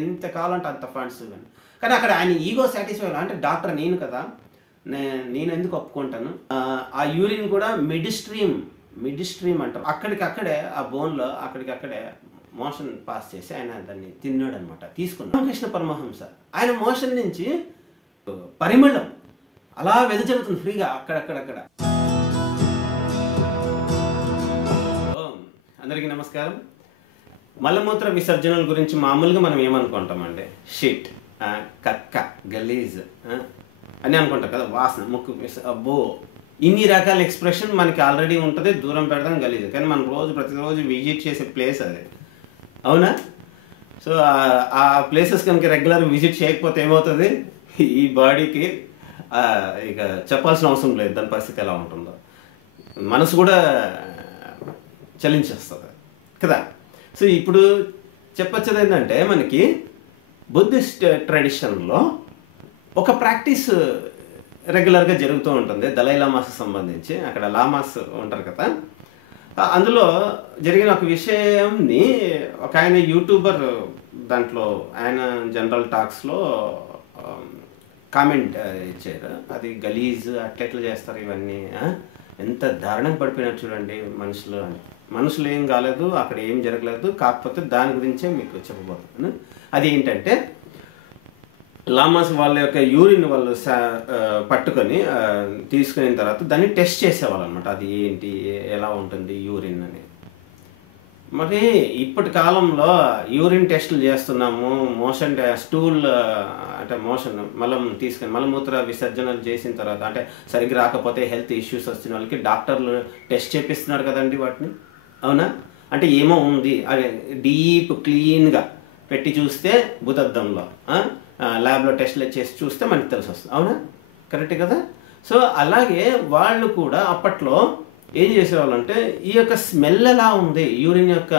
ఎంత కావాలంటే అంత ఫండ్స్ కానీ అక్కడ ఆయన ఈగో సాటిస్ఫై అంటే డాక్టర్ నేను కదా, నేను ఎందుకు ఒప్పుకుంటాను. ఆ యూరిన్ కూడా మిడ్ స్ట్రీమ్ అంటారు, అక్కడికక్కడే ఆ బోన్లో అక్కడికక్కడే మోషన్ పాస్ చేసి ఆయన దాన్ని తిన్నాడు అనమాట. తీసుకున్నాడు రామకృష్ణ పరమహంస. ఆయన మోషన్ నుంచి పరిమళం అలా వెదజల్లుతుంది ఫ్రీగా అక్కడక్కడక్కడ. అందరికీ నమస్కారం. మలమూత్ర విసర్జనల గురించి మామూలుగా మనం ఏమనుకుంటామంటే షిట్, కక్క, గలీజ్ అని అనుకుంటాం కదా. వాసన, ముక్కు, అబ్బో, ఇన్ని రకాల ఎక్స్ప్రెషన్ మనకి ఆల్రెడీ ఉంటుంది. దూరం పెడదాం గలీజ్, కానీ మనం ప్రతిరోజు విజిట్ చేసే ప్లేస్ అది, అవునా? సో ఆ ప్లేసెస్ కనుక రెగ్యులర్ విజిట్ చేయకపోతే ఏమవుతుంది, ఈ బాడీకి ఇక చెప్పాల్సిన అవసరం లేదు దాని పరిస్థితి ఎలా ఉంటుందో. మనసు కూడా చలించేస్తుంది కదా. సో ఇప్పుడు చెప్పొచ్చేది ఏంటంటే, మనకి బుద్ధిస్ట్ ట్రెడిషన్లో ఒక ప్రాక్టీస్ రెగ్యులర్గా జరుగుతూ ఉంటుంది దలై లామాస్కి సంబంధించి. అక్కడ లామాస్ ఉంటారు కదా, అందులో జరిగిన ఒక విషయంని ఒక ఆయన యూట్యూబర్ దాంట్లో ఆయన జనరల్ టాక్స్లో కామెంట్ ఇచ్చారు. అది గలీజ్, అట్లెట్లు చేస్తారు ఇవన్నీ, ఎంత దారుణంగా పడిపోయినారు చూడండి మనుషులు అని. మనుషులు ఏం కాలేదు, అక్కడ ఏం జరగలేదు, కాకపోతే దాని గురించే మీకు చెప్పబోతున్నాను. అది ఏంటంటే, లామాస్ వాళ్ళ యొక్క యూరిన్ వాళ్ళు పట్టుకొని తీసుకున్న తర్వాత దాన్ని టెస్ట్ చేసేవాళ్ళు అనమాట. అది ఏంటి, ఎలా ఉంటుంది యూరిన్ అని. మరి ఇప్పటి కాలంలో యూరిన్ టెస్టులు చేస్తున్నాము, మోషన్ స్టూల్ అంటే మలం తీసుకొని మలమూత్ర విసర్జనలు చేసిన తర్వాత అంటే సరిగ్గా రాకపోతే హెల్త్ ఇష్యూస్ వచ్చిన వాళ్ళకి డాక్టర్లు టెస్ట్ చేపిస్తున్నారు కదండి వాటిని, అవునా? అంటే ఏమో ఉంది అది డీప్ క్లీన్గా పెట్టి చూస్తే భూతద్దంలో ల్యాబ్లో టెస్ట్లు చేసి చూస్తే మనకి తెలిసి వస్తుంది, అవునా? కరెక్ట్ కదా. సో అలాగే వాళ్ళు కూడా అప్పట్లో ఏం చేసేవాళ్ళు అంటే, ఈ యొక్క స్మెల్ ఎలా ఉంది, యూరిన్ యొక్క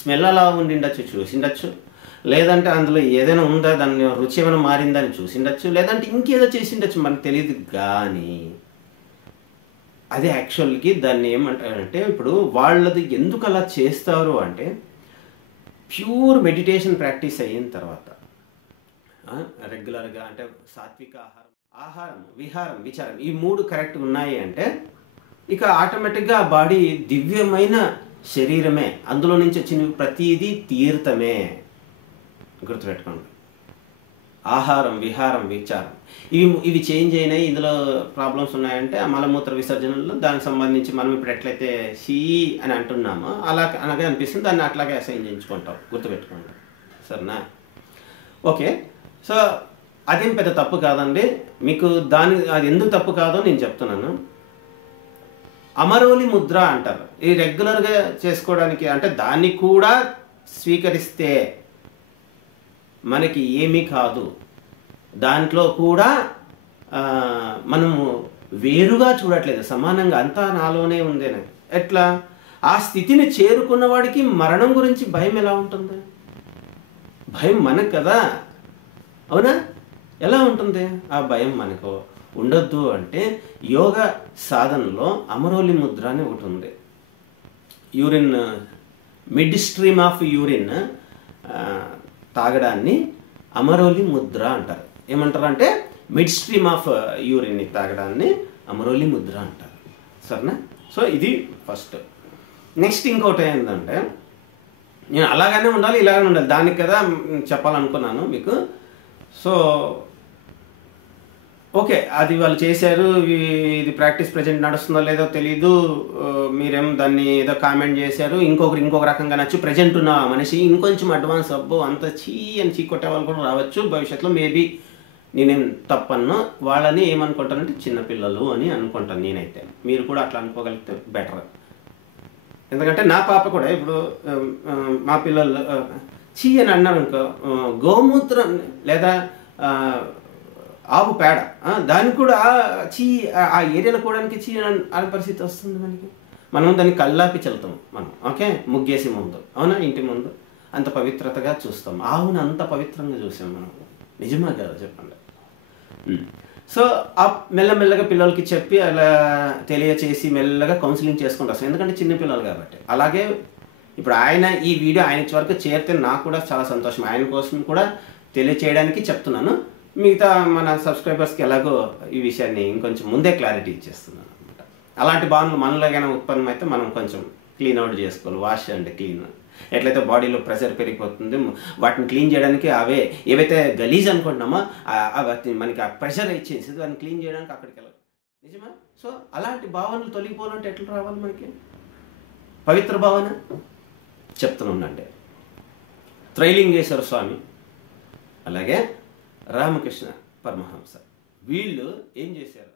స్మెల్ ఎలా ఉండిండొచ్చు చూసిండొచ్చు, లేదంటే అందులో ఏదైనా ఉందా, దాని రుచి ఏమైనా మారిందని చూసిండొచ్చు, లేదంటే ఇంకేదో చేసిండొచ్చు, మనకు తెలియదు. కానీ అదే యాక్చువల్కి దాన్ని ఏమంటారంటే, ఇప్పుడు వాళ్ళది ఎందుకు అలా చేస్తారు అంటే, ప్యూర్ మెడిటేషన్ ప్రాక్టీస్ అయిన తర్వాత రెగ్యులర్గా అంటే సాత్విక ఆహారం, విహారం, విచారం ఈ మూడు కరెక్ట్గా ఉన్నాయి అంటే ఇక ఆటోమేటిక్గా ఆ బాడీ దివ్యమైన శరీరమే, అందులో నుంచి వచ్చిన ప్రతీదీ తీర్థమే. గుర్తుపెట్టుకోండి, ఆహారం, విహారం, విచారం ఇవి చేంజ్ అయినాయి, ఇందులో ప్రాబ్లమ్స్ ఉన్నాయంటే ఆ మలమూత్ర విసర్జనలో దానికి సంబంధించి మనం ఇప్పుడు ఎట్లయితే షీ అని అంటున్నామో అలాగే అనిపిస్తుంది, దాన్ని అట్లాగే అసైన్ చేయించుకుంటాం. గుర్తుపెట్టుకోండి, సరేనా? ఓకే. సో అదేం పెద్ద తప్పు కాదండి. మీకు అది ఎందుకు తప్పు కాదో నేను చెప్తున్నాను. అమరోలి ముద్ర అంటారు, ఈ రెగ్యులర్గా చేసుకోవడానికి. అంటే దాన్ని కూడా స్వీకరిస్తే మనకి ఏమీ కాదు, దాంట్లో కూడా మనము వేరుగా చూడట్లేదు, సమానంగా అంతా నాలోనే ఉందేనే. ఎట్లా ఆ స్థితిని చేరుకున్న వాడికి మరణం గురించి భయం ఎలా ఉంటుంది? భయం మనకు కదా, అవునా? ఎలా ఉంటుంది ఆ భయం మనకు? ఉండొద్దు అంటే యోగ సాధనలో అమరోలి ముద్ర అని ఒకటి ఉంది. Urine mid stream of urine తాగడాన్ని అమరోలి ముద్ర అంటారు. ఏమంటారు అంటే, మిడ్ స్ట్రీమ్ ఆఫ్ యూరిన్ని తాగడాన్ని అమరోలి ముద్ర అంటారు, సరేనా? సో ఇది ఫస్ట్. నెక్స్ట్ ఇంకోటి ఏంటంటే, నేను అలాగనే ఉండాలి, ఇలాగనే ఉండాలి, దానికి కదా చెప్పాలనుకున్నాను మీకు. సో ఓకే, అది వాళ్ళు చేశారు, ఇది ప్రాక్టీస్ ప్రజెంట్ నడుస్తుందో లేదో తెలీదు, మీరేం దాన్ని ఏదో కామెంట్ చేశారు, ఇంకొక రకంగా నచ్చి ప్రజెంట్ ఉన్న మనిషి ఇంకొంచెం అడ్వాన్స్, అబ్బో అంత చీ కొట్టే వాళ్ళు కూడా రావచ్చు భవిష్యత్తులో. మేబీ నేనేం తప్పను, వాళ్ళని ఏమనుకుంటానంటే చిన్నపిల్లలు అని అనుకుంటాను నేనైతే. మీరు కూడా అట్లా అనుకోగలిగితే బెటర్. ఎందుకంటే నా పాప కూడా ఇప్పుడు మా పిల్లలు చీ అని అన్నారు అనుకో, గోమూత్రం లేదా ఆవు పేడ, దానికి కూడా చీ, ఆ ఏరియాలో పోవడానికి చీ అనే పరిస్థితి వస్తుంది మనకి. మనం దాన్ని కల్లాపి చల్లుతాం మనం, ఓకే, ముగ్గేసి ముందు, అవునా, ఇంటి ముందు అంత పవిత్రతగా చూస్తాం. ఆవును అంత పవిత్రంగా చూసాం మనం, నిజమే కదా చెప్పండి. సో ఆ మెల్లమెల్లగా పిల్లలకి చెప్పి అలా తెలియచేసి మెల్లగా కౌన్సిలింగ్ చేసుకుంటూ వస్తాం, ఎందుకంటే చిన్నపిల్లలు కాబట్టి. అలాగే ఇప్పుడు ఆయన ఈ వీడియో ఆయన వరకు చేరితే నాకు కూడా చాలా సంతోషం. ఆయన కోసం కూడా తెలియచేయడానికి చెప్తున్నాను. మిగతా మన సబ్స్క్రైబర్స్కి ఎలాగో ఈ విషయాన్ని ఇంకొంచెం ముందే క్లారిటీ ఇచ్చేస్తున్నాను అనమాట. అలాంటి భావనలు మనలోకైనా ఉత్పన్నం అయితే మనం కొంచెం క్లీన్ అవుట్ చేసుకోవాలి. Wash and clean. ఎట్లయితే బాడీలో ప్రెషర్ పెరిగిపోతుంది, వాటిని క్లీన్ చేయడానికి అవే ఏవైతే గలీజ్ అనుకుంటున్నామో అవి మనకి ఆ ప్రెషర్ ఇచ్చేసి దాన్ని క్లీన్ చేయడానికి అక్కడికి వెళ్ళాలి. నిజమా? సో అలాంటి భావనలు తొలగిపోవాలంటే ఎట్లా రావాలి మనకి? పవిత్ర భావన చెప్తున్నానండి. త్రైలింగేశ్వర స్వామి అలాగే రామకృష్ణ పరమహంస వీళ్ళు ఏం చేశారు,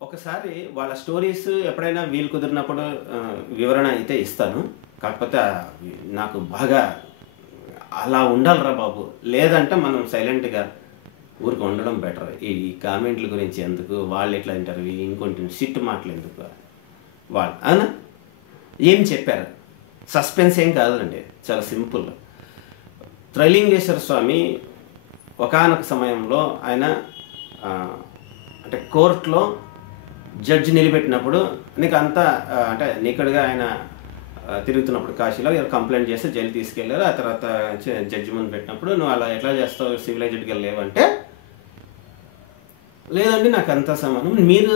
ఒకసారి వాళ్ళ స్టోరీస్ ఎప్పుడైనా వీలు కుదిరినప్పుడు వివరణ అయితే ఇస్తాను. కాకపోతే నాకు బాగా అలా ఉండాలిరా బాబు, లేదంటే మనం సైలెంట్గా ఊరికి ఉండడం బెటర్. ఈ కామెంట్ల గురించి ఎందుకు, వాళ్ళు ఎట్లా అంటారు, ఇంకొంచెం సిట్టు మాటలు ఎందుకు, వాళ్ళు అవునా ఏం చెప్పారు, సస్పెన్స్ ఏం కాదండి, చాలా సింపుల్. త్రైలింగేశ్వర స్వామి ఒకానొక సమయంలో ఆయన అంటే కోర్టులో జడ్జి నిలబెట్టినప్పుడు నీకు అంతా అంటే నీకడుగా ఆయన తిరుగుతున్నప్పుడు కాశీలో కంప్లైంట్ చేస్తే జైలు తీసుకెళ్ళారు. ఆ తర్వాత జడ్జి ముందు పెట్టినప్పుడు నువ్వు అలా ఎట్లా చేస్తావు, సివిలైజ్డ్గా లేవంటే లేదండి నాకు అంత సంబంధం, మీరు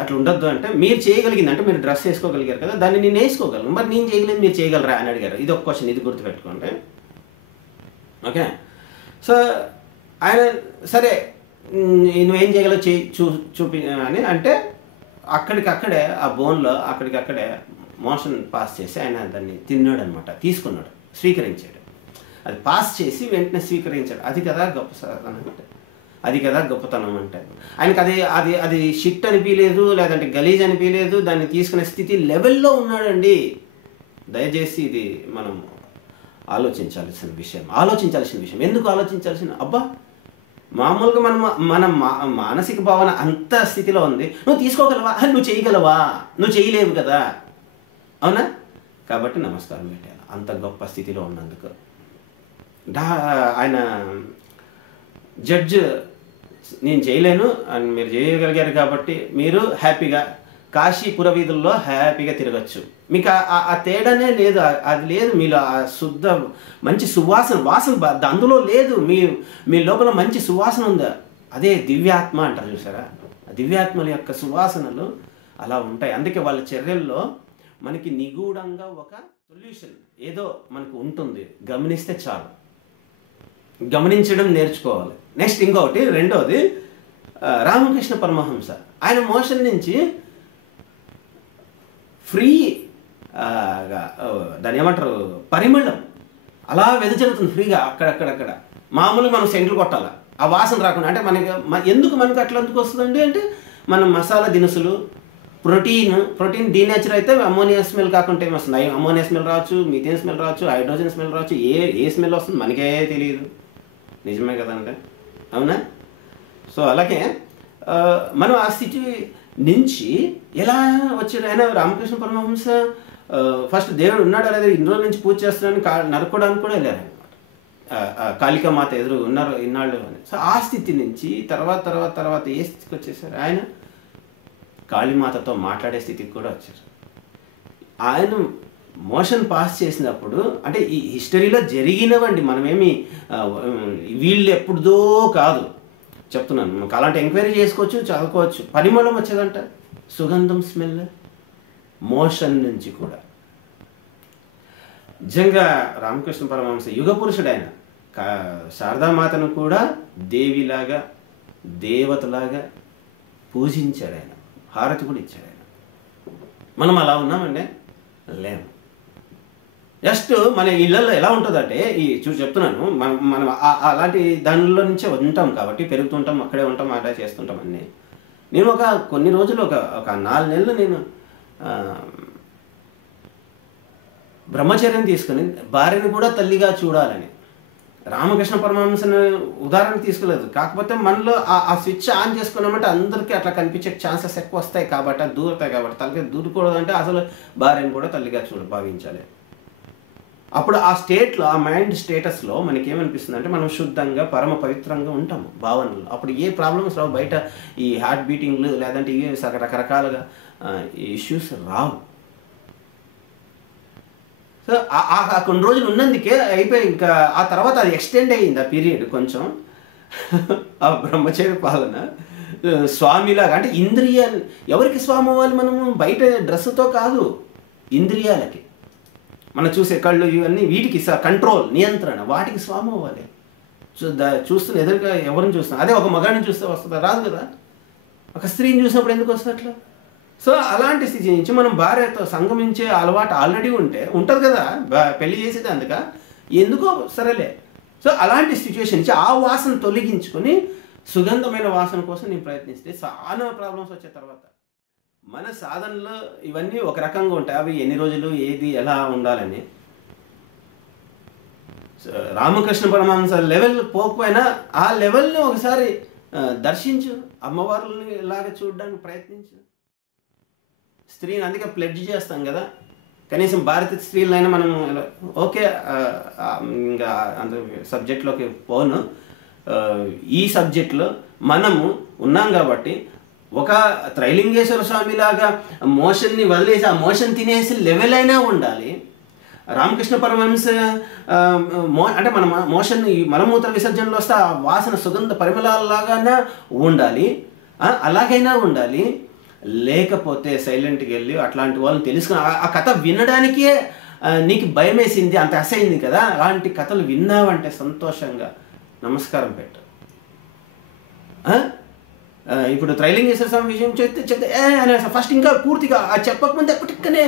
అట్లా ఉండొద్దు అంటే మీరు చేయగలిగింది అంటే మీరు డ్రెస్ వేసుకోగలిగారు కదా, దాన్ని నేను వేసుకోగలను, మరి నేను చేయగలిగింది మీరు చేయగలరా అని అడిగారు. ఇది ఒక క్వశ్చన్, ఇది గుర్తుపెట్టుకోండి. ఓకే, సో ఆయన సరే నువ్వేం చేయగలవు చూపి అని అంటే అక్కడికక్కడే ఆ బోన్లో అక్కడికక్కడే మోషన్ పాస్ చేసి ఆయన దాన్ని తిన్నాడు అనమాట, తీసుకున్నాడు, స్వీకరించాడు. అది పాస్ చేసి వెంటనే స్వీకరించాడు. అది కదా గొప్ప సాధన అంటే, అది కదా గొప్పతనం అంటే. ఆయనకి అది అది అది షిట్ అనిపించలేదు, లేదంటే గలీజ్ అనిపించలేదు, దాన్ని తీసుకునే స్థితి లెవెల్లో ఉన్నాడండి. దయచేసి ఇది మనం ఆలోచించాల్సిన విషయం. ఎందుకు ఆలోచించాల్సిన, అబ్బా మామూలుగా మన మానసిక భావన అంత స్థితిలో ఉంది, నువ్వు తీసుకోగలవా, నువ్వు చేయగలవా, నువ్వు చేయలేవు కదా, అవునా? కాబట్టి నమస్కారం పెట్టాను అంత గొప్ప స్థితిలో ఉన్నందుకు. ఆయన జడ్జ్ నేను చేయలేను అని మీరు చేయగలిగారు కాబట్టి మీరు హ్యాపీగా కాశీపుర వీధుల్లో హ్యాపీగా తిరగచ్చు. మీకు ఆ తేడానే లేదు, అది లేదు మీలో. ఆ శుద్ధ మంచి వాసన అందులో లేదు. మీ లోపల మంచి సువాసన ఉందా, అదే దివ్యాత్మ అంటారు చూసారా. దివ్యాత్మల యొక్క సువాసనలు అలా ఉంటాయి. అందుకే వాళ్ళ చర్యల్లో మనకి నిగూఢంగా ఒక సొల్యూషన్ ఏదో మనకు ఉంటుంది. గమనిస్తే చాలు, గమనించడం నేర్చుకోవాలి. నెక్స్ట్ ఇంకొకటి రెండోది రామకృష్ణ పరమహంస. ఆయన మోషన్ నుంచి ఫ్రీ దాన్ని ఏమంటారు పరిమళం అలా వెదజల్లుతుంది ఫ్రీగా అక్కడక్కడక్కడ. మామూలుగా మనం సెంట్లు కొట్టాలి ఆ వాసన రాకుండా. అంటే ఎందుకు మనకు అట్లా ఎందుకు వస్తుందండి అంటే మనం మసాలా దినుసులు, ప్రోటీన్ డీనేచర్ అయితే అమోనియా స్మెల్ కాకుండా ఏమొస్తుంది, అమోనియా స్మెల్ రావచ్చు, మీథేన్ స్మెల్ రావచ్చు, హైడ్రోజన్ స్మెల్ రావచ్చు, ఏ స్మెల్ వస్తుంది మనకే తెలియదు. నిజమే కదంటే, అవునా? సో అలాగే మనం ఆ స్థితి నుంచి ఎలా వచ్చారు? ఆయన రామకృష్ణ పరమహంస ఫస్ట్ దేవుడు ఉన్నాడా లేదా, ఇన్ని రోజుల నుంచి పూజ చేస్తున్నాడని నరుకోవడానికి కూడా వెళ్ళారు అనమాట. కాళికామాత ఎదురు ఉన్నారు ఇన్నాళ్ళు అని. సో ఆ స్థితి నుంచి తర్వాత ఏ స్థితికి వచ్చేసారు? ఆయన కాళీమాతతో మాట్లాడే స్థితికి కూడా వచ్చారు. ఆయన మోషన్ పాస్ చేసినప్పుడు అంటే ఈ హిస్టరీలో జరిగినవండి, మనమేమి వీళ్ళు ఎప్పుడుదో కాదు చెప్తున్నాను. మనకు అలాంటి ఎంక్వైరీ చేసుకోవచ్చు, చదువుకోవచ్చు. పరిమళం వచ్చేదంట, సుగంధం స్మెల్ మోషన్ నుంచి కూడా. నిజంగా రామకృష్ణ పరమహంస యుగ పురుషుడు. ఆయన శారదామాతను కూడా దేవిలాగా దేవతలాగా పూజించాడు. ఆయన హారతి కూడా ఇచ్చాడు. ఆయన మనం అలా ఉన్నామండి, లేము. జస్ట్ మన ఇళ్ళల్లో ఎలా ఉంటుందంటే చెప్తున్నాను, మనం అలాంటి దానిలో నుంచే ఉంటాం కాబట్టి పెరుగుతుంటాం, అక్కడే ఉంటాం, అలా చేస్తుంటాం అన్నీ. నేను కొన్ని రోజులు ఒక 4 నెలలు నేను బ్రహ్మచర్యం తీసుకుని భార్యను కూడా తల్లిగా చూడాలని. రామకృష్ణ పరమహంసను ఉదాహరణ తీసుకోలేదు, కాకపోతే మనలో ఆ స్విచ్ ఆన్ చేసుకున్నామంటే అందరికీ అట్లా కనిపించే ఛాన్సెస్ ఎక్కువ వస్తాయి కాబట్టి, అది దూరుతాయి కాబట్టి. తలకి దూరకూడదంటే అసలు భార్యను కూడా తల్లిగా భావించాలి. అప్పుడు ఆ స్టేట్లో, ఆ మైండ్ స్టేటస్లో మనకేమనిపిస్తుంది అంటే మనం శుద్ధంగా పరమ పవిత్రంగా ఉంటాము భావనలు. అప్పుడు ఏ ప్రాబ్లమ్స్ రావు, బయట ఈ హార్ట్ బీటింగ్లు లేదంటే ఇవి రకరకాలుగా ఇష్యూస్ రావు. సో ఆ కొన్ని రోజులు ఉన్నందుకే అయిపోయి, ఇంకా ఆ తర్వాత అది ఎక్స్టెండ్ అయ్యింది ఆ పీరియడ్ కొంచెం. ఆ బ్రహ్మచర్య పాలన స్వామిలాగా, అంటే ఇంద్రియాలు ఎవరికి స్వామి అవ్వాలి మనము? బయట డ్రెస్సుతో కాదు, ఇంద్రియాలకి, మనం చూసే కళ్ళు ఇవన్నీ వీటికి కంట్రోల్, నియంత్రణ, వాటికి స్వామి అవ్వాలి. చూస్తున్న ఎదురుగా ఎవరిని చూస్తున్నాం, అదే ఒక మగాడిని చూస్తే వస్తుందా? రాదు కదా. ఒక స్త్రీని చూసినప్పుడు ఎందుకు వస్తుంది అట్లా? సో అలాంటి స్థితి నుంచి మనం భార్యతో సంగమించే అలవాటు ఆల్రెడీ ఉంటుంది కదా, పెళ్లి చేసేది అందుక, ఎందుకో సరేలే. సో అలాంటి సిచ్యువేషన్ నుంచి ఆ వాసన తొలగించుకొని సుగంధమైన వాసన కోసం నేను ప్రయత్నిస్తే చాలా ప్రాబ్లమ్స్ వచ్చే తర్వాత మన సాధనలో ఇవన్నీ ఒక రకంగా ఉంటాయి. అవి ఎన్ని రోజులు, ఏది, ఎలా ఉండాలని. రామకృష్ణ పరమహంస లెవెల్ పోకపోయినా ఆ లెవెల్ని ఒకసారి దర్శించు, అమ్మవారిని ఇలాగా చూడడానికి ప్రయత్నించు. స్త్రీని అందుకే ప్లెడ్జ్ చేస్తాం కదా, కనీసం భారతీయ స్త్రీలైనా మనం ఓకే. ఇంకా అంత సబ్జెక్ట్లోకి పోను. ఈ సబ్జెక్ట్లో మనము ఉన్నాం కాబట్టి ఒక త్రైలింగేశ్వర స్వామిలాగా మోషన్ని వదిలేసి ఆ మోషన్ తినేసి లెవెల్ అయినా ఉండాలి. రామకృష్ణ పరమహంస అంటే మన మోషన్ మలమూత్ర విసర్జనలో వస్తే ఆ వాసన సుగంధ పరిమళాలలాగానే ఉండాలి, అలాగైనా ఉండాలి. లేకపోతే సైలెంట్కి వెళ్ళి అట్లాంటి వాళ్ళని తెలుసుకుని ఆ కథ వినడానికే నీకు భయం వేసింది, అంత అసైంది కదా, అలాంటి కథలు విన్నావంటే సంతోషంగా నమస్కారం పెట్టు. ఇప్పుడు త్రైలింగేశ్వర స్వామి విషయం చెప్తే అనే ఫస్ట్ ఇంకా పూర్తిగా చెప్పకముందే పుట్టుకనే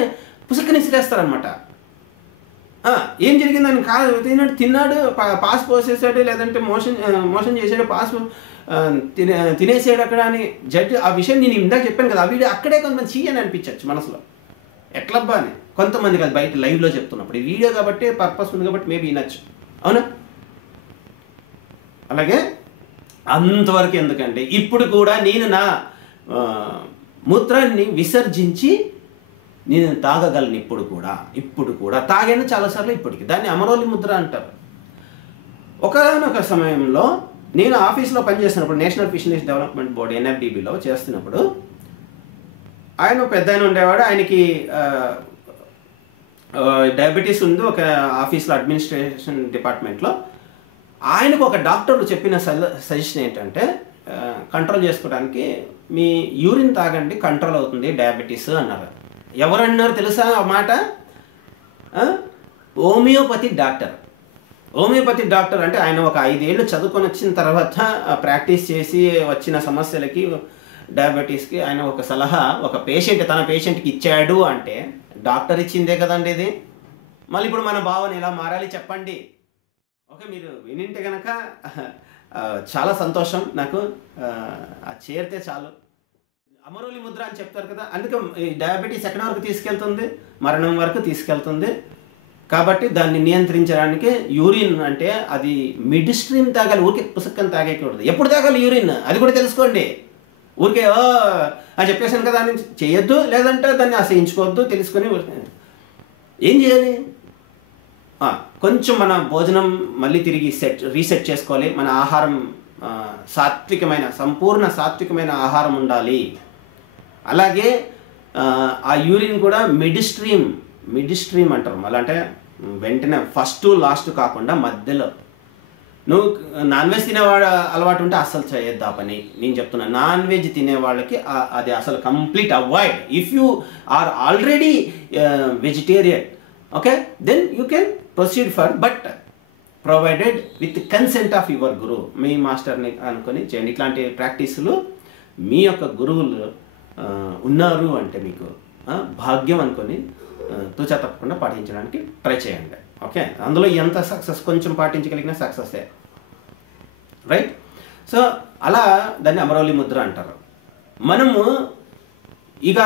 పుసుక్కనే సిరేస్తారనమాట. ఏం జరిగిందని కాదు, తిన్నాడు, పాస్ పోసేసాడు, లేదంటే మోషన్ చేసాడు, పాస్ తినేసాడు అక్కడ అని జడ్జి. ఆ విషయం నేను ఇందాక చెప్పాను కదా, ఆ వీడియో అక్కడే కొంతమంది అని అనిపించవచ్చు మనసులో, ఎట్లబ్బా అని. కొంతమంది కాదు, బయట లైవ్లో చెప్తున్నప్పుడు. ఈ వీడియో కాబట్టి పర్పస్ ఉంది కాబట్టి మేబీ వినొచ్చు, అవునా? అలాగే అంతవరకు ఎందుకంటే ఇప్పుడు కూడా నేను నా మూత్రాన్ని విసర్జించి నేను తాగగలను. ఇప్పుడు కూడా తాగాను చాలాసార్లు. ఇప్పటికి దాన్ని అమరోలి ముద్ర అంటారు. ఒకనొక సమయంలో నేను ఆఫీస్లో పనిచేస్తున్నప్పుడు, నేషనల్ ఫిషరీస్ డెవలప్మెంట్ బోర్డు NFDBలో చేస్తున్నప్పుడు, ఆయన పెద్ద ఆయన ఉండేవాడు. ఆయనకి డయాబెటీస్ ఉంది. ఒక ఆఫీస్లో అడ్మినిస్ట్రేషన్ డిపార్ట్మెంట్లో ఆయనకు ఒక డాక్టర్లు చెప్పిన సజెషన్ ఏంటంటే, కంట్రోల్ చేసుకోవడానికి మీ యూరిన్ తాగండి, కంట్రోల్ అవుతుంది డయాబెటీస్ అన్నారు. ఎవరన్నారు తెలుసా ఆ మాట? హోమియోపతి డాక్టర్ అంటే ఆయన ఒక 5 ఏళ్ళు చదువుకొని వచ్చిన తర్వాత ప్రాక్టీస్ చేసి వచ్చిన సమస్యలకి, డయాబెటీస్కి ఆయన ఒక సలహా ఒక తన పేషెంట్కి ఇచ్చాడు అంటే డాక్టర్ ఇచ్చిందే కదండి ఇది. మళ్ళీ ఇప్పుడు మన భావన ఎలా మారాలి చెప్పండి? ఓకే, మీరు వినింటే కనుక చాలా సంతోషం నాకు. చేరితే చాలు. అమరోలి ముద్ర అని చెప్తారు కదా, అందుకే డయాబెటీస్ ఎక్కడి వరకు తీసుకెళ్తుంది? మరణం వరకు తీసుకెళ్తుంది. కాబట్టి దాన్ని నియంత్రించడానికి యూరిన్ అంటే అది మిడ్ స్ట్రీమ్ తాగాలి, ఊరికే పుసక్కని తాగేయకూడదు. ఎప్పుడు తాగాలి యూరిన్ అది కూడా తెలుసుకోండి. ఊరికే అని చెప్పేసాను కదా అని చేయొద్దు, లేదంటే దాన్ని అసహించుకోవద్దు. తెలుసుకొని ఏం చేయాలి? కొంచెం మన భోజనం మళ్ళీ తిరిగి రీసెట్ చేసుకోవాలి. మన ఆహారం సంపూర్ణ సాత్వికమైన ఆహారం ఉండాలి. అలాగే ఆ యూరిన్ కూడా మిడ్ స్ట్రీమ్ అంటారు. మళ్ళీ అంటే వెంటనే ఫస్ట్ లాస్ట్ కాకుండా మధ్యలో. నువ్వు నాన్ వెజ్ తినేవాడు అలవాటు ఉంటే అస్సలు చేయొద్దు ఆ పని. నేను చెప్తున్నా, నాన్ వెజ్ తినేవాళ్ళకి అది అసలు complete avoid. If you are already vegetarian, okay, then you can proceed for, but provided with consent of your guru. మీ మాస్టర్ని అనుకొని చేయండి. ఇట్లాంటి ప్రాక్టీసులు మీ యొక్క గురువులు ఉన్నారు అంటే మీకు భాగ్యం అనుకొని తూచా తప్పకుండా పాటించడానికి ట్రై చేయండి. ఓకే, అందులో ఎంత సక్సెస్ కొంచెం పాటించగలిగిన సక్సెసే, రైట్? సో అలా దాన్ని అమరోలి ముద్ర అంటారు. మనము ఇక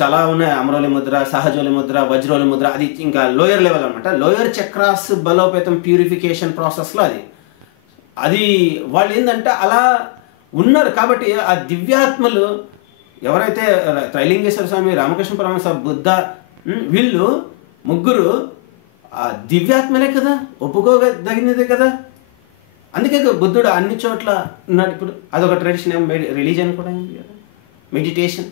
చాలా ఉన్నాయి. అమరోలి ముద్ర, సహజోలి ముద్ర, వజ్రోలి ముద్ర, అది ఇంకా లోయర్ లెవెల్ అనమాట. లోయర్ చక్రాస్ బలోపేతం ప్యూరిఫికేషన్ ప్రాసెస్లో అది వాళ్ళు ఏంటంటే అలా ఉన్నారు. కాబట్టి ఆ దివ్యాత్మలు ఎవరైతే త్రైలింగేశ్వర స్వామి, రామకృష్ణ పరమహంస, బుద్ధ, వీళ్ళు ముగ్గురు దివ్యాత్మలే కదా, ఒప్పుకోదగినదే కదా. అందుకే బుద్ధుడు అన్ని చోట్ల ఉన్నాడు. ఇప్పుడు అదొక ట్రెడిషన్, రిలీజన్ కూడా అయింది కదా, మెడిటేషన్.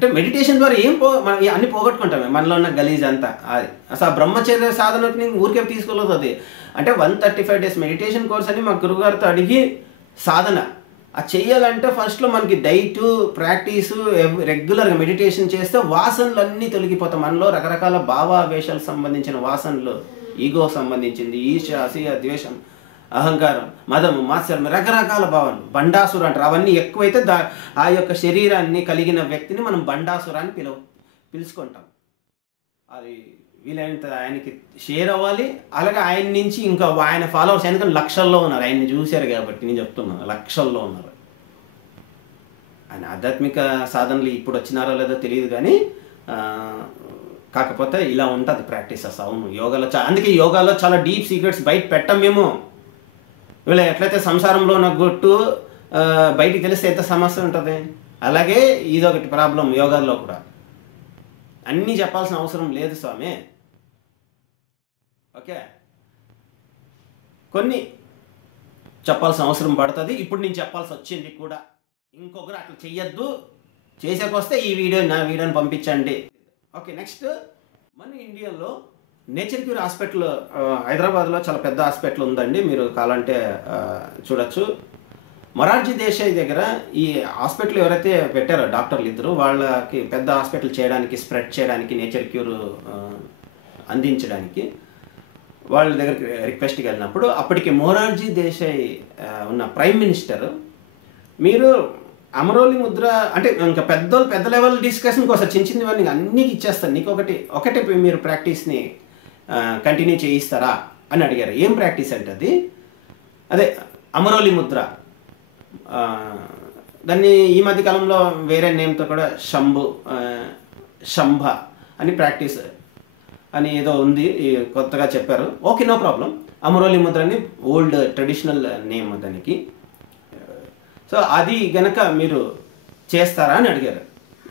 అంటే మెడిటేషన్ ద్వారా ఏం మనం అన్ని పోగొట్టుకుంటామే మనలో ఉన్న గలీజ్ అంతా. అది అసలు ఆ బ్రహ్మచర్య సాధనకు ఊరికే తీసుకోలేదు. అది అంటే 135 days మెడిటేషన్ కోర్స్ అని మా గురుగారితో అడిగి సాధన అది చెయ్యాలంటే ఫస్ట్లో మనకి డైటు ప్రాక్టీసు రెగ్యులర్గా మెడిటేషన్ చేస్తే వాసనలు అన్నీ తొలగిపోతాయి. మనలో రకరకాల భావావేశాలకు సంబంధించిన వాసనలు, ఈగో సంబంధించింది, ఈర్ష, అసూయ, ద్వేషం, అహంకారం, మదము, మాత్సర్యం, రకరకాల భావనలు, బండాసురు అంటారు. అవన్నీ ఎక్కువైతే ఆ యొక్క శరీరాన్ని కలిగిన వ్యక్తిని మనం బండాసురాన్ని పిలుచుకుంటాం. అది వీలైనంత ఆయనకి షేర్ అవ్వాలి. అలాగే ఆయన నుంచి ఇంకా ఆయన ఫాలోవర్స్ ఎందుకంటే లక్షల్లో ఉన్నారు. ఆయన్ని చూశారు కాబట్టి నేను చెప్తున్నాను, లక్షల్లో ఉన్నారు. ఆయన ఆధ్యాత్మిక సాధనలు ఇప్పుడు వచ్చినారో లేదో తెలియదు కానీ కాకపోతే ఇలా ఉంటుంది ప్రాక్టీసెస్. అవును, యోగాలో అందుకే యోగాలో చాలా డీప్ సీక్రెట్స్ బయట పెట్టం మేము. వీళ్ళు ఎట్లయితే సంసారంలో ఉన్న గుట్టు బయటికి తెలిస్తే ఎంత సమస్య ఉంటుంది, అలాగే ఇదొకటి ప్రాబ్లం యోగాల్లో కూడా. అన్నీ చెప్పాల్సిన అవసరం లేదు స్వామి. ఓకే, కొన్ని చెప్పాల్సిన అవసరం పడుతుంది. ఇప్పుడు నేను చెప్పాల్సి వచ్చింది కూడా. ఇంకొకరు అట్లా చెయ్యొద్దు, చేసేకొస్తే నా వీడియోని పంపించండి. ఓకే, నెక్స్ట్ మన ఇండియాలో నేచర్ క్యూర్ హాస్పిటల్ హైదరాబాద్లో చాలా పెద్ద హాస్పిటల్ ఉందండి. మీరు కావాలంటే చూడొచ్చు. మొరార్జీ దేశాయ్ దగ్గర ఈ హాస్పిటల్ ఎవరైతే పెట్టారో డాక్టర్లు ఇద్దరు, వాళ్ళకి పెద్ద హాస్పిటల్ చేయడానికి, స్ప్రెడ్ చేయడానికి, నేచర్ క్యూర్ అందించడానికి వాళ్ళ దగ్గరికి రిక్వెస్ట్కి వెళ్ళినప్పుడు అప్పటికి మొరార్జీ దేశాయ్ ఉన్న ప్రైమ్ మినిస్టర్, మీరు అమరోలి ముద్ర అంటే ఇంకా పెద్ద లెవెల్ డిస్కషన్ కోసం చిన్న చిన్నవన్నీ అన్నీ ఇచ్చేస్తాను, నీకు ఒకటి మీరు ప్రాక్టీస్ని కంటిన్యూ చేయిస్తారా అని అడిగారు. ఏం ప్రాక్టీస్ అంటే అదే అమరోలి ముద్ర. దాన్ని ఈ మధ్య కాలంలో వేరే నేమ్తో కూడా శంభ అని ప్రాక్టీస్ అని ఏదో ఉంది, కొత్తగా చెప్పారు. Okay, no problem. అమరోలి ముద్ర అని ఓల్డ్ ట్రెడిషనల్ నేమ్ దానికి. సో అది గనక మీరు చేస్తారా అని అడిగారు.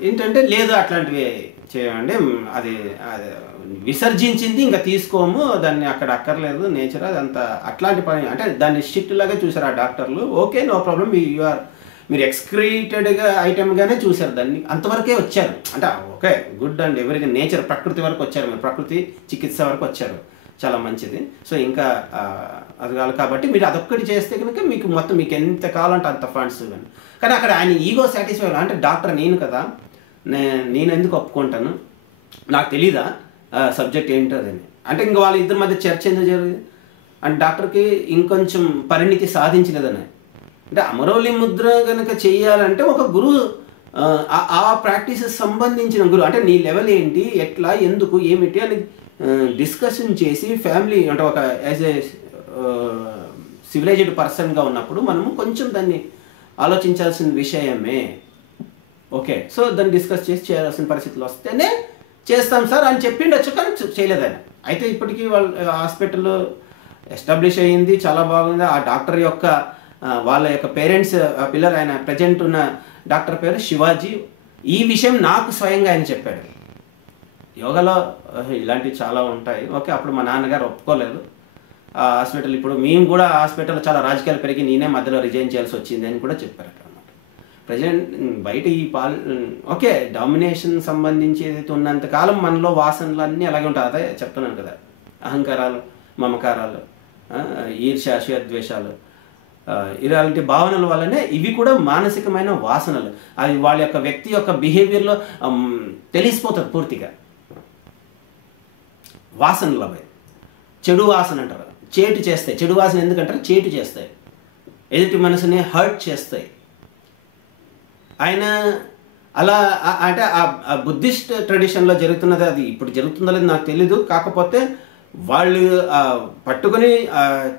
ఏంటంటే లేదు, అట్లాంటివి చేయండి, అది విసర్జించింది ఇంకా తీసుకోము, దాన్ని అక్కడ అక్కర్లేదు, నేచర్ అదంతా అట్లాంటి పని అంటే దాన్ని షిట్ లాగా చూసారు ఆ డాక్టర్లు. ఓకే, నో ప్రాబ్లం, మీరు ఎక్స్క్రీటెడ్గా ఐటమ్గానే చూశారు దాన్ని, అంతవరకే వచ్చారు. అంటే okay, good and everything. Nature ప్రకృతి వరకు వచ్చారు, మీరు ప్రకృతి చికిత్స వరకు వచ్చారు, చాలా మంచిది. సో ఇంకా అది కాదు కాబట్టి మీరు అదొక్కటి చేస్తే కనుక మీకు మొత్తం మీకు ఎంత కావాలంటే అంత ఫండ్స్ కానీ అక్కడ ఆయన ఈగో సాటిస్ఫై అంటే డాక్టర్ నేను కదా, నేను ఎందుకు ఒప్పుకుంటాను, నాకు తెలీదా సబ్జెక్ట్ ఏంటోదని. అంటే ఇంకా వాళ్ళ ఇద్దరి మధ్య చర్చ ఎందుకు జరిగింది అంటే డాక్టర్కి ఇంకొంచెం పరిణితి సాధించలేదని. అంటే అమరోలి ముద్ర కనుక చేయాలంటే ఒక గురువు ఆ ప్రాక్టీసెస్ సంబంధించిన గురువు అంటే నీ లెవెల్ ఏంటి, ఎట్లా, ఎందుకు, ఏమిటి అని డిస్కషన్ చేసి ఫ్యామిలీ అంటే ఒక యాజ్ ఏ సివిలైజ్డ్ పర్సన్గా ఉన్నప్పుడు మనము కొంచెం దాన్ని ఆలోచించాల్సిన విషయమే. ఓకే, సో దాన్ని డిస్కస్ చేసి చేయాల్సిన పరిస్థితులు వస్తేనే చేస్తాం సార్ అని చెప్పిండొచ్చు, కానీ చేయలేదు ఆయన. అయితే ఇప్పటికీ వాళ్ళ హాస్పిటల్ ఎస్టాబ్లిష్ అయ్యింది, చాలా బాగుంది. ఆ డాక్టర్ యొక్క వాళ్ళ యొక్క పేరెంట్స్ పిల్లలు, ఆయన ప్రజెంట్ ఉన్న డాక్టర్ పేరు శివాజీ. ఈ విషయం నాకు స్వయంగా ఆయన చెప్పాడు. యోగాలో ఇలాంటివి చాలా ఉంటాయి. ఓకే, అప్పుడు మా నాన్నగారు ఒప్పుకోలేదు ఆ హాస్పిటల్. ఇప్పుడు మేము కూడా హాస్పిటల్లో చాలా రాజకీయాలు పెరిగి నేనే మధ్యలో రిజైన్ చేయాల్సి వచ్చింది అని కూడా చెప్పారట అన్నమాట. ప్రజెంట్ బయట ఈ ఓకే డామినేషన్ సంబంధించి ఏదైతే ఉన్నంతకాలం మనలో వాసనలు అన్నీ అలాగే ఉంటాయి. అదే చెప్తున్నాను కదా, అహంకారాలు, మమకారాలు, ఈర్ష్య, అసూయ, ద్వేషాలు, ఇలాంటి భావనల వల్లనే ఇవి కూడా మానసికమైన వాసనలు. అది వాళ్ళ యొక్క వ్యక్తి యొక్క బిహేవియర్లో తెలిసిపోతుంది పూర్తిగా. వాసనలు అవి చెడు వాసన అంటారు, చేటు చేస్తాయి. చెడు వాసన ఎందుకంటారు, చేటు చేస్తాయి, ఎదుటి మనసుని హర్ట్ చేస్తాయి. ఆయన అలా అంటే ఆ బుద్ధిస్ట్ ట్రెడిషన్లో జరుగుతున్నది, అది ఇప్పుడు జరుగుతుందో లేదో నాకు తెలీదు. కాకపోతే వాళ్ళు పట్టుకొని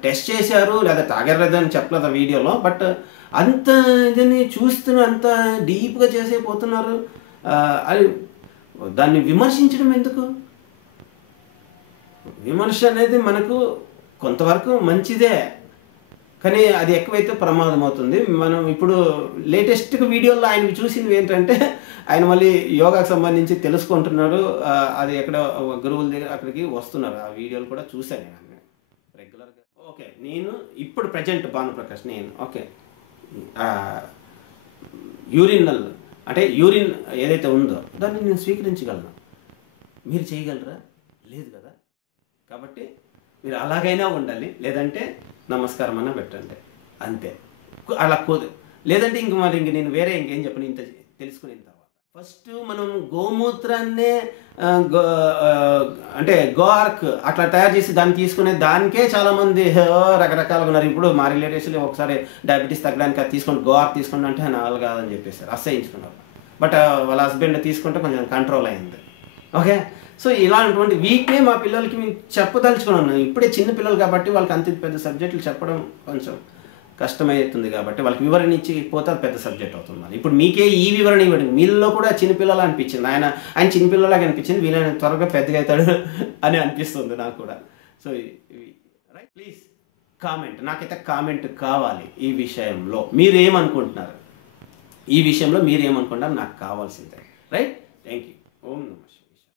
టెస్ట్ చేశారు, లేదా తాగలేదు అని చెప్పలేదు ఆ వీడియోలో. బట్ అంత ఇదని చూస్తున్న అంత డీప్గా చేసేపోతున్నారు. అది దాన్ని విమర్శించడం ఎందుకు? విమర్శ అనేది మనకు కొంతవరకు మంచిదే, కానీ అది ఎక్కువైతే ప్రమాదం అవుతుంది. మనం ఇప్పుడు లేటెస్ట్ వీడియోలో ఆయన చూసింది ఏంటంటే ఆయన మళ్ళీ యోగాకు సంబంధించి తెలుసుకుంటున్నాడు. అది ఎక్కడ గురువుల దగ్గర అక్కడికి వస్తున్నారు. ఆ వీడియోలు కూడా చూశాను నేను రెగ్యులర్గా. ఓకే, నేను ఇప్పుడు ప్రజెంట్ భానుప్రకాష్ నేను ఓకే యూరినల్ అంటే యూరిన్ ఏదైతే ఉందో దాన్ని నేను స్వీకరించగలను. మీరు చేయగలరా? లేదు కదా. కాబట్టి మీరు అలాగైనా ఉండాలి, లేదంటే నమస్కారం అన్న పెట్టండి, అంతే. అలా లేదంటే ఇంక నేను వేరే ఇంకేం చెప్పను ఇంత తెలుసుకున్న తర్వాత. ఫస్ట్ మనం గోమూత్రాన్నే అంటే గోఆర్క్ అట్లా తయారు చేసి దాన్ని తీసుకునే దానికే చాలామంది రకరకాలుగా ఉన్నారు. ఇప్పుడు మా రిలేటివ్స్లో ఒకసారి డయాబెటీస్ తగ్గడానికి అది తీసుకోండి, గోఆర్క్ తీసుకోండి అంటే నాలుగు కాదని చెప్పేసారు, అసహించుకున్నారు. బట్ వాళ్ళ హస్బెండ్ తీసుకుంటే కొంచెం కంట్రోల్ అయింది. ఓకే. సో ఇలాంటి వీక్నే మా పిల్లలకి మేము చెప్పదలుచుకున్నాను. ఇప్పుడే చిన్న పిల్లలు కాబట్టి వాళ్ళకి అంత పెద్ద సబ్జెక్టులు చెప్పడం కొంచెం కష్టమవుతుంది కాబట్టి వాళ్ళకి వివరణ ఇచ్చి పోతే అది పెద్ద సబ్జెక్ట్ అవుతుంది. మరి ఇప్పుడు మీకే ఈ వివరణ ఇవ్వండి, మీలో కూడా చిన్నపిల్లలు అనిపించింది, ఆయన చిన్నపిల్లలాగా అనిపించింది, వీళ్ళని త్వరగా పెద్దగా అవుతాడు అని అనిపిస్తుంది నాకు కూడా. సో రైట్, ప్లీజ్ కామెంట్, నాకైతే కామెంట్ కావాలి ఈ విషయంలో. మీరేమనుకుంటున్నారు, ఈ విషయంలో మీరేమనుకుంటారు నాకు కావాల్సిందే. Right, thank you. ఓం నమః.